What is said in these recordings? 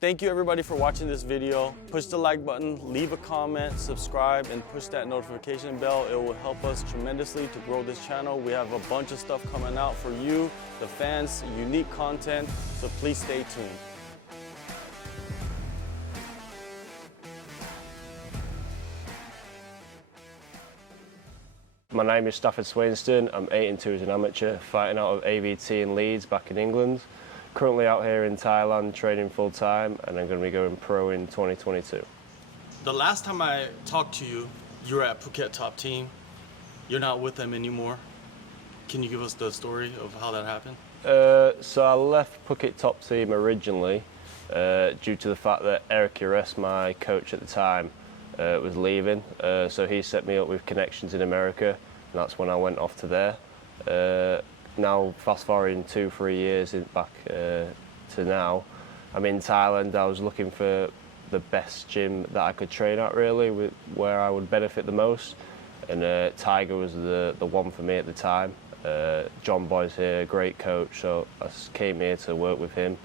Thank you everybody for watching this video. Push the like button, leave a comment, subscribe, and push that notification bell. It will help us tremendously to grow this channel. We have a bunch of stuff coming out for you, the fans, unique content, so please stay tuned. My name is Stafford Swainston. I'm 8-2 as an amateur, fighting out of AVT in Leeds back in England. Currently out here in Thailand training full time, and I'm going to be going pro in 2022. The last time I talked to you, you were at Phuket top team. You're not with them anymore. Can you give us the story of how that happened? So I left Phuket top team originally due to the fact that Eric Uresk, my coach at the time, was leaving. So he set me up with connections in America, and that's when I went off to there. Now, fast forwarding 2-3 years back to now, I'm in Thailand. I was looking for the best gym that I could train at, really, where I would benefit the most. And Tiger was the one for me at the time. John Boy's here, great coach, so I came here to work with him.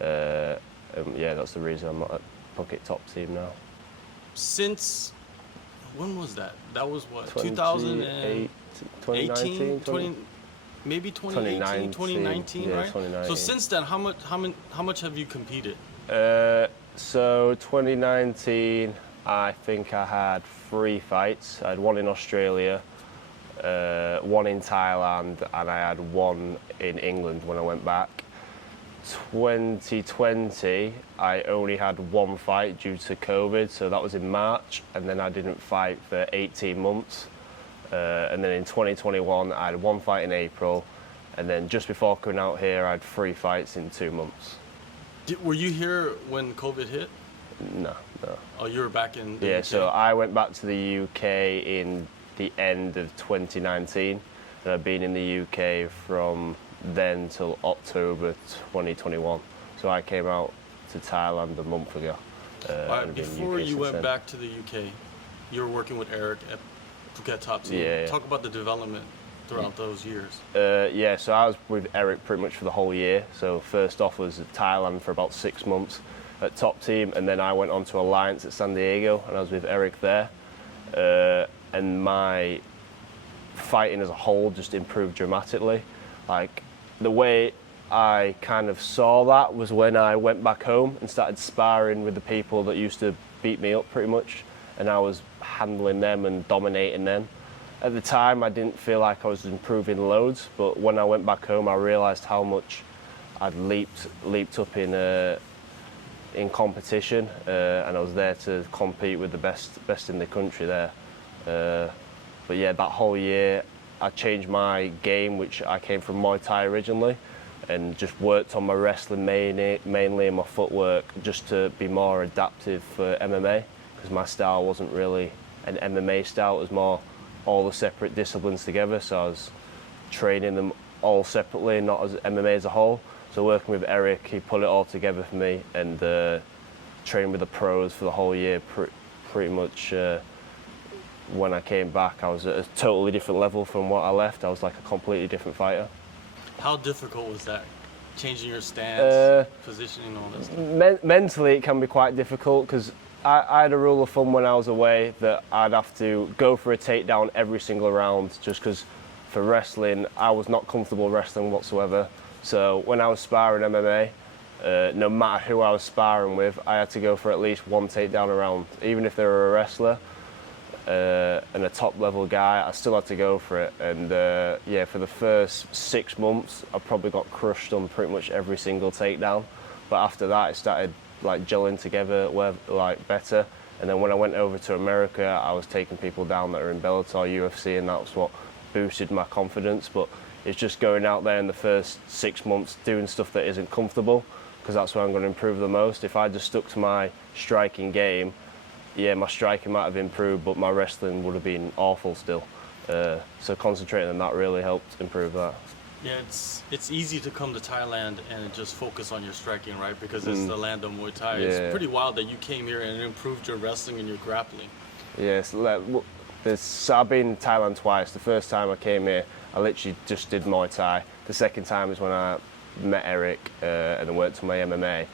And yeah, that's the reason I'm at Phuket top team now. Since, when was that? That was what, 2018, 2019? Maybe 2018, 2019, yeah, right? 2019. So since then, how much have you competed? So 2019, I think I had 3 fights. I had 1 in Australia, 1 in Thailand, and I had 1 in England when I went back. 2020, I only had 1 fight due to COVID, so that was in March, and then I didn't fight for 18 months. And then in 2021, I had 1 fight in April, and then just before coming out here, I had 3 fights in 2 months. Were you here when COVID hit? No. Oh, you were back in the UK? UK? So I went back to the UK in the end of 2019, and I've been in the UK from then till October 2021. So I came out to Thailand a month ago. Right, before you went back to the UK, you were working with Eric at Phuket top team. Yeah. Talk about the development throughout those years. Yeah, so I was with Eric pretty much for the whole year. So first off was Thailand for about 6 months at top team, and then I went on to Alliance at San Diego, and I was with Eric there. And my fighting as a whole just improved dramatically. Like, the way I kind of saw that was when I went back home and started sparring with the people that used to beat me up pretty much, and I was handling them and dominating them. At the time, I didn't feel like I was improving loads, but when I went back home, I realised how much I'd leaped up in competition, and I was there to compete with the best in the country there. But yeah, that whole year, I changed my game, which I came from Muay Thai originally, and just worked on my wrestling mainly and my footwork, just to be more adaptive for MMA, because my style wasn't really an MMA style, it was more all the separate disciplines together, so I was training them all separately, not as MMA as a whole. So working with Eric, he put it all together for me, and training with the pros for the whole year, pretty much when I came back, I was at a totally different level from what I left. I was like a completely different fighter. How difficult was that? Changing your stance, positioning, all that stuff? Mentally, it can be quite difficult, because I had a rule of thumb when I was away that I'd have to go for a takedown every single round, just because for wrestling, I was not comfortable wrestling whatsoever. So when I was sparring MMA, no matter who I was sparring with, I had to go for at least 1 takedown a round, even if they were a wrestler. And a top level guy, I still had to go for it. And yeah, for the first 6 months, I probably got crushed on pretty much every single takedown. But after that, it started like gelling together like better. And then when I went over to America, I was taking people down that are in Bellator, UFC, and that was what boosted my confidence. But it's just going out there in the first 6 months, doing stuff that isn't comfortable, because that's where I'm going to improve the most. If I just stuck to my striking game, yeah, my striking might have improved, but my wrestling would have been awful still. So concentrating on that really helped improve that. Yeah, it's easy to come to Thailand and just focus on your striking, right? Because it's the land of Muay Thai. Yeah. It's pretty wild that you came here and improved your wrestling and your grappling. Yes, I've been in Thailand twice. The first time I came here, I literally just did Muay Thai. The second time is when I met Eric and I worked on my MMA.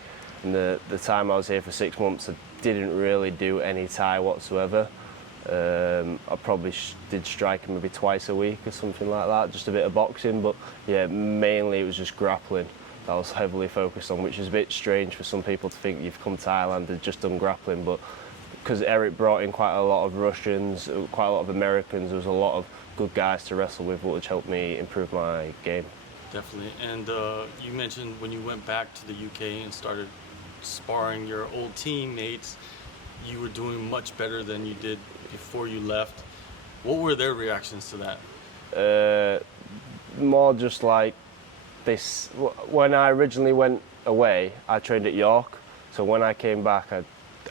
And the time I was here for 6 months, I didn't really do any Thai whatsoever. I probably did striking maybe twice a week or something like that, just a bit of boxing, but yeah, mainly it was just grappling that I was heavily focused on, which is a bit strange for some people to think you've come to Thailand and just done grappling, but because Eric brought in quite a lot of Russians, quite a lot of Americans, there was a lot of good guys to wrestle with, which helped me improve my game. Definitely. And you mentioned when you went back to the UK and started sparring your old teammates, you were doing much better than you did before you left. What were their reactions to that? More just like this. When I originally went away, I trained at York. So when I came back,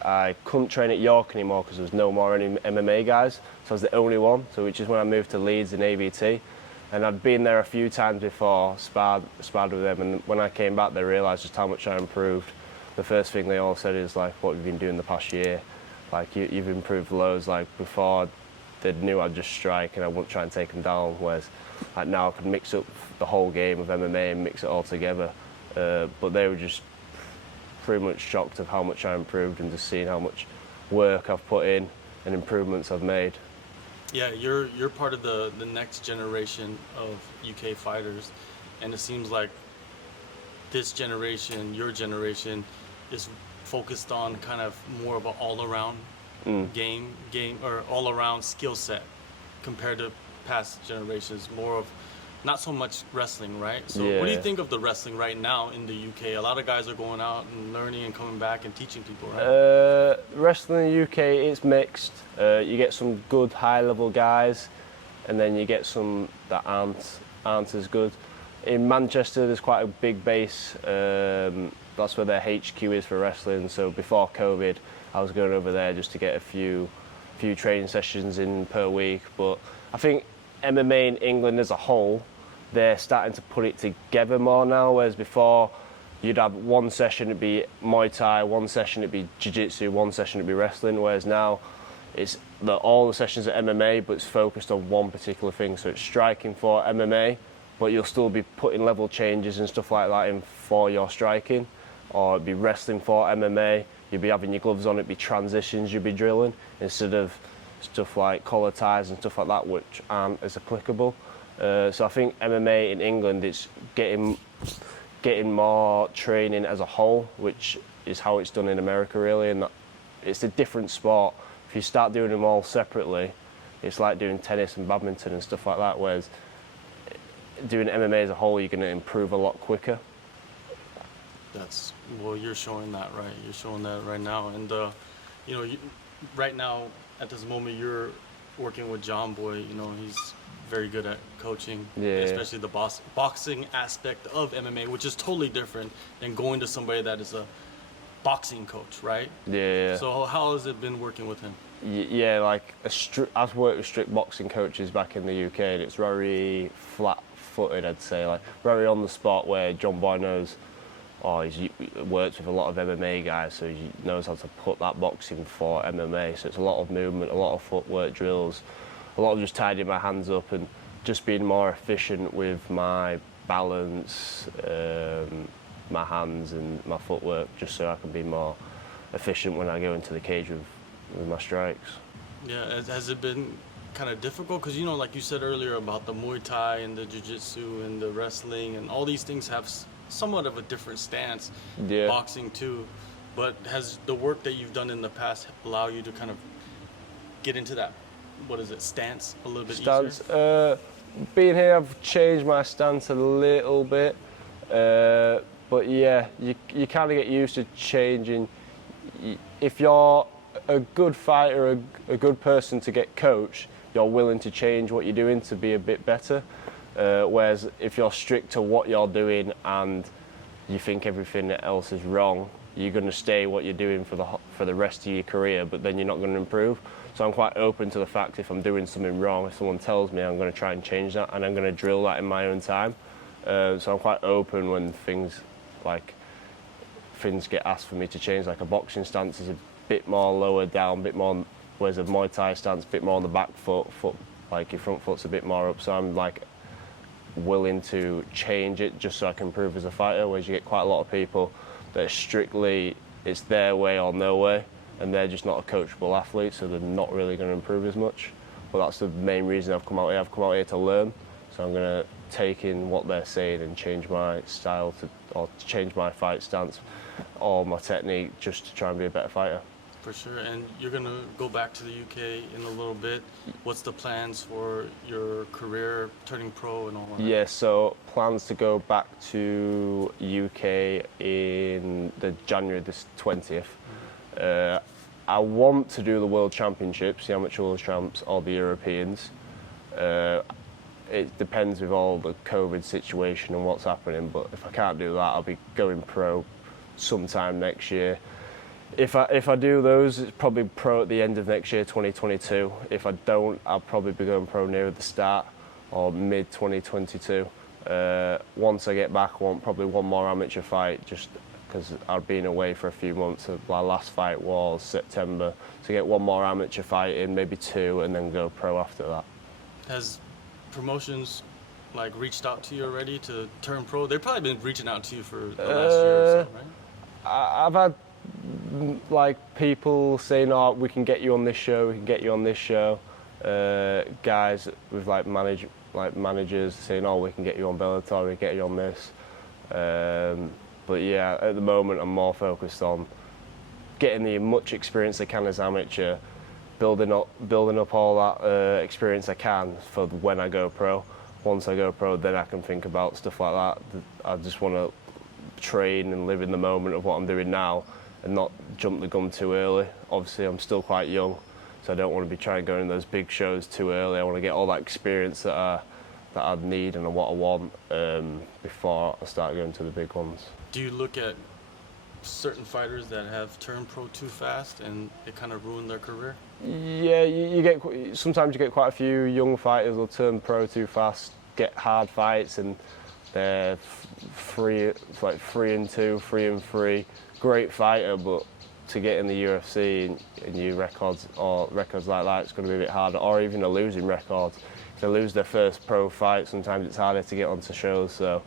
I couldn't train at York anymore because there was no more any MMA guys. So I was the only one. So which is when I moved to Leeds in AVT. And I'd been there a few times before, sparred with them. And when I came back, they realised just how much I improved. The first thing they all said is like, what have you been doing the past year? Like you've improved loads. Like before, they knew I'd just strike and I wouldn't try and take them down. Whereas like now I could mix up the whole game of MMA and mix it all together. But they were just pretty much shocked of how much I improved and just seeing how much work I've put in and improvements I've made. Yeah, you're part of the next generation of UK fighters, and it seems like this generation, your generation, is focused on kind of more of an all-around game or all-around skill set compared to past generations. More of not so much wrestling, right? So Yeah. What do you think of the wrestling right now in the UK? A lot of guys are going out and learning and coming back and teaching people, right? Wrestling in the UK, it's mixed. You get some good high-level guys, and then you get some that aren't as good. In Manchester, there's quite a big base. That's where their HQ is for wrestling. So before COVID, I was going over there just to get a few training sessions in per week. But I think MMA in England as a whole, they're starting to put it together more now, whereas before you'd have one session it'd be Muay Thai, one session it'd be Jiu-Jitsu, one session it'd be wrestling, whereas now it's all the sessions are MMA, but it's focused on one particular thing. So it's striking for MMA, but you'll still be putting level changes and stuff like that in for your striking, or it'd be wrestling for MMA, you'd be having your gloves on, it'd be transitions you'd be drilling, instead of stuff like collar ties and stuff like that, which aren't as applicable. So I think MMA in England, it's getting more training as a whole, which is how it's done in America really, and it's a different sport. If you start doing them all separately, it's like doing tennis and badminton and stuff like that, whereas doing MMA as a whole, you're going to improve a lot quicker. Well, you're showing that, right? You're showing that right now. And, right now, at this moment, you're working with John Boy. He's very good at coaching, especially the boxing aspect of MMA, which is totally different than going to somebody that is a boxing coach, right? Yeah. So how has it been working with him? Yeah, like I've worked with strict boxing coaches back in the UK, and it's very flat-footed, I'd say, like very on the spot. Where John Boy knows, he's worked with a lot of MMA guys, so he knows how to put that boxing for MMA. So it's a lot of movement, a lot of footwork drills, a lot of just tidying my hands up and just being more efficient with my balance, my hands and my footwork, just so I can be more efficient when I go into the cage with my strikes. Yeah, has it been kind of difficult? Because, like you said earlier about the Muay Thai and the Jiu-Jitsu and the wrestling and all these things have somewhat of a different stance, boxing too, but has the work that you've done in the past allow you to kind of get into that, stance a little bit easier? Being here, I've changed my stance a little bit, but yeah, you kind of get used to changing. If you're a good fighter, a good person to get coached, you're willing to change what you're doing to be a bit better. Whereas if you're strict to what you're doing and you think everything else is wrong, you're going to stay what you're doing for the rest of your career, but then you're not going to improve. So I'm quite open to the fact if I'm doing something wrong, if someone tells me, I'm going to try and change that, and I'm going to drill that in my own time. So I'm quite open when things get asked for me to change. Like a boxing stance is a bit more lower down, bit more, whereas a Muay Thai stance, a bit more on the back foot, like your front foot's a bit more up. So I'm like willing to change it just so I can improve as a fighter, whereas you get quite a lot of people they're strictly, it's their way or no way, and they're just not a coachable athlete, so they're not really going to improve as much. But that's the main reason I've come out here. I've come out here to learn, so I'm going to take in what they're saying and change my style or change my fight stance or my technique just to try and be a better fighter. For sure. And you're going to go back to the UK in a little bit. What's the plans for your career, turning pro and all that? Yeah, so plans to go back to UK in the January this 20th. I want to do the World Championships, the Amateur World Champs or the Europeans. It depends with all the COVID situation and what's happening, but if I can't do that, I'll be going pro sometime next year. If I do those, it's probably pro at the end of next year, 2022. If I don't, I'll probably be going pro near the start or mid 2022. Once I get back, I want probably one more amateur fight, just because I've been away for a few months. My last fight was September, to get one more amateur fight in, maybe two, and then go pro after that. Has promotions like reached out to you already to turn pro? They've probably been reaching out to you for the last year or so, right? I've had like people saying, "Oh, we can get you on this show. We can get you on this show." Guys with like managers saying, "Oh, we can get you on Bellator. We can get you on this." But yeah, at the moment, I'm more focused on getting the much experience I can as amateur, building up all that experience I can for when I go pro. Once I go pro, then I can think about stuff like that. I just want to train and live in the moment of what I'm doing now and not jump the gun too early. Obviously, I'm still quite young, so I don't want to be trying to go in those big shows too early. I want to get all that experience that I need and what I want before I start going to the big ones. Do you look at certain fighters that have turned pro too fast and it kind of ruined their career? Yeah, sometimes you get quite a few young fighters who'll turn pro too fast, get hard fights, and they're 3-2, 3-3. Great fighter, but to get in the UFC and new records or records like that, it's going to be a bit harder. Or even a losing record. If they lose their first pro fight, sometimes it's harder to get onto shows. So,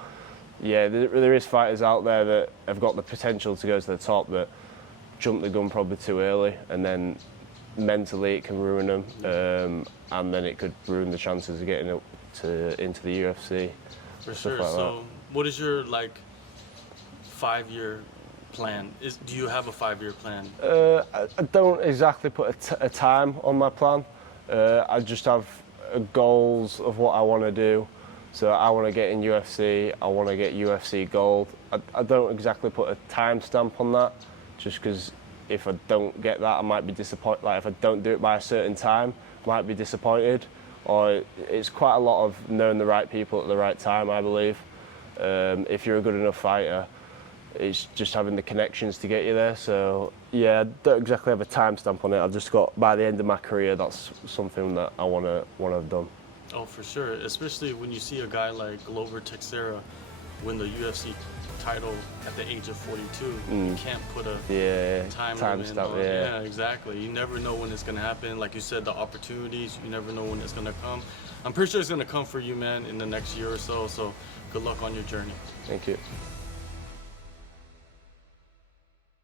yeah, there is fighters out there that have got the potential to go to the top that jump the gun probably too early, and then mentally it can ruin them, and then it could ruin the chances of getting up into the UFC. For sure. Like so, what is your 5-year plan? Do you have a 5-year plan? I don't exactly put a time on my plan. I just have goals of what I want to do. So I want to get in UFC. I want to get UFC gold. I don't exactly put a time stamp on that, just because if I don't get that, I might be disappointed. Like if I don't do it by a certain time, I might be disappointed. Or it's quite a lot of knowing the right people at the right time, I believe. If you're a good enough fighter, it's just having the connections to get you there. So yeah, I don't exactly have a timestamp on it. I've just got, by the end of my career, that's something that I want to have done. Oh, for sure. Especially when you see a guy like Glover Teixeira win the UFC title at the age of 42. You can't put a time stamp. Yeah, exactly. You never know when it's going to happen. Like you said, the opportunities, you never know when it's going to come. I'm pretty sure it's going to come for you, man, in the next year or so. So good luck on your journey. Thank you.